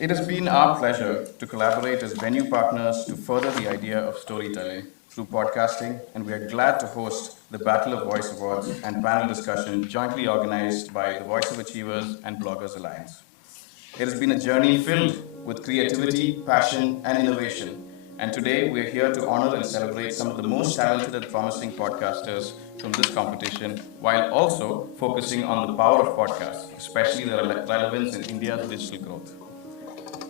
It has been our pleasure to collaborate as venue partners to further the idea of storytelling through podcasting, and we are glad to host the Battle of Voice Awards and panel discussion jointly organized by the Voice of Achievers and Bloggers Alliance. It has been a journey filled with creativity, passion, and innovation. And today we are here to honor and celebrate some of the most talented and promising podcasters from this competition, while also focusing on the power of podcasts, especially their relevance in India's digital growth.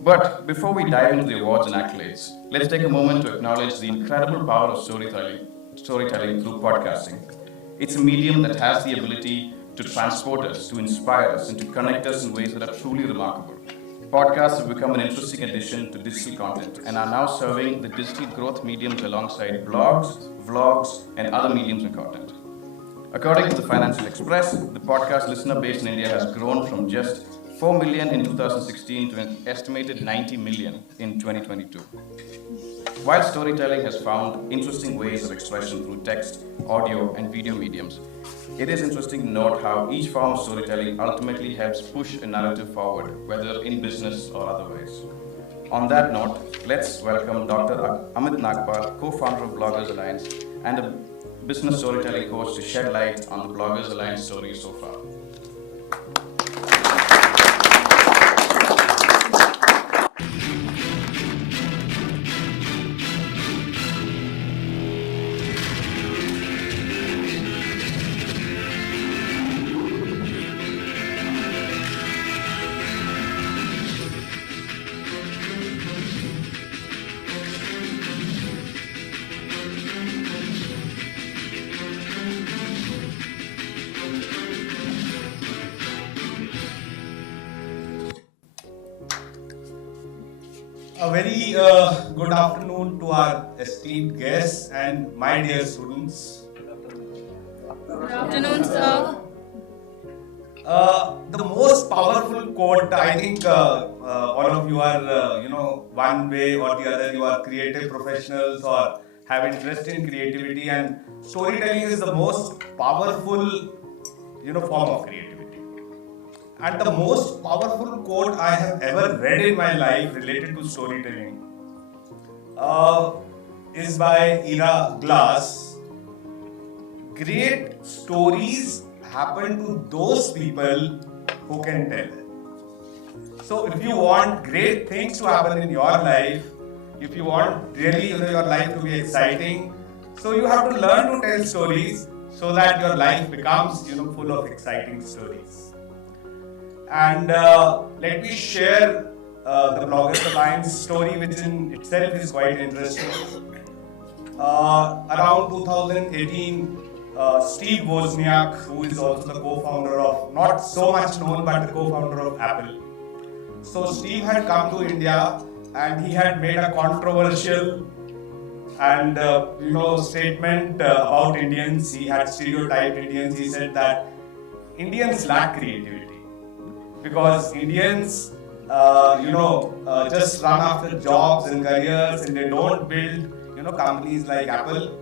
But before we dive into the awards and accolades, let's take a moment to acknowledge the incredible power of storytelling through podcasting. It's a medium that has the ability to transport us, to inspire us, and to connect us in ways that are truly remarkable. Podcasts have become an interesting addition to digital content and are now serving the digital growth mediums alongside blogs, vlogs, and other mediums and content. According to the Financial Express, the podcast listener base in India has grown from just 4 million in 2016 to an estimated 90 million in 2022. While storytelling has found interesting ways of expression through text, audio, and video mediums, it is interesting to note how each form of storytelling ultimately helps push a narrative forward, whether in business or otherwise. On that note, let's welcome Dr. Amit Nagpal, co-founder of Bloggers Alliance and a business storytelling coach, to shed light on the Bloggers Alliance story so far. A very good afternoon to our esteemed guests and my dear students. Good afternoon, sir. The most powerful quote, I think all of you are, one way or the other, you are creative professionals or have interest in creativity, and storytelling is the most powerful, form of creativity. And the most powerful quote I have ever read in my life related to storytelling is by Ira Glass. Great stories happen to those people who can tell. So if you want great things to happen in your life, if you want really your life to be exciting, so you have to learn to tell stories so that your life becomes full of exciting stories. And let me share the Bloggers Alliance story, which in itself is quite interesting. Around 2018, Steve Wozniak, who is also the co-founder of, not so much known, but the co-founder of Apple. So Steve had come to India and he had made a controversial and statement about Indians. He had stereotyped Indians. He said that Indians lack creativity because Indians just run after jobs and careers, and they don't build companies like Apple.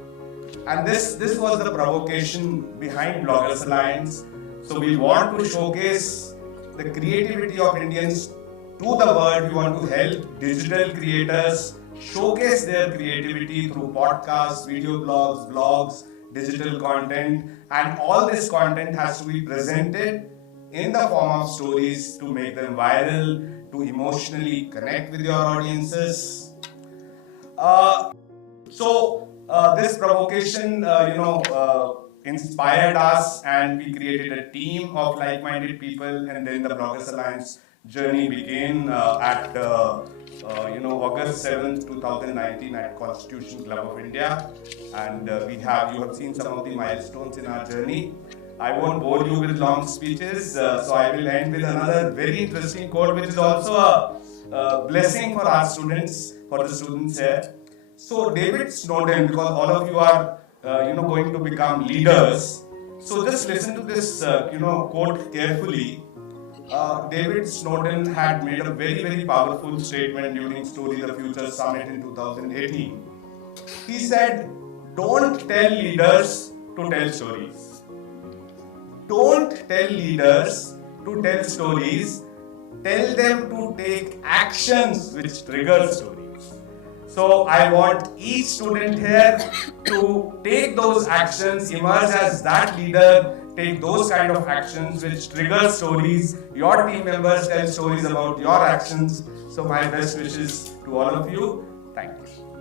And this was the provocation behind Bloggers Alliance. So we want to showcase the creativity of Indians to the world. We want to help digital creators showcase their creativity through podcasts, video blogs, digital content, and all this content has to be presented in the form of stories to make them viral, to emotionally connect with your audiences. This provocation, inspired us, and we created a team of like-minded people, and then the Bloggers Alliance journey began at August 7th, 2019 at Constitution Club of India, and you have seen some of the milestones in our journey. I won't bore you with long speeches, so I will end with another very interesting quote, which is also a blessing for our students, for the students here. So David Snowden, because all of you are going to become leaders, so just listen to this quote carefully. David Snowden had made a very, very powerful statement during Story the Future Summit in 2018. He said, "Don't tell leaders to tell stories. Don't tell leaders to tell stories. tell them to take actions which trigger stories. So I want each student here to take those actions, emerge as that leader, take those kind of actions which trigger stories. Your team members tell stories about your actions. So my best wishes to all of you. Thank you.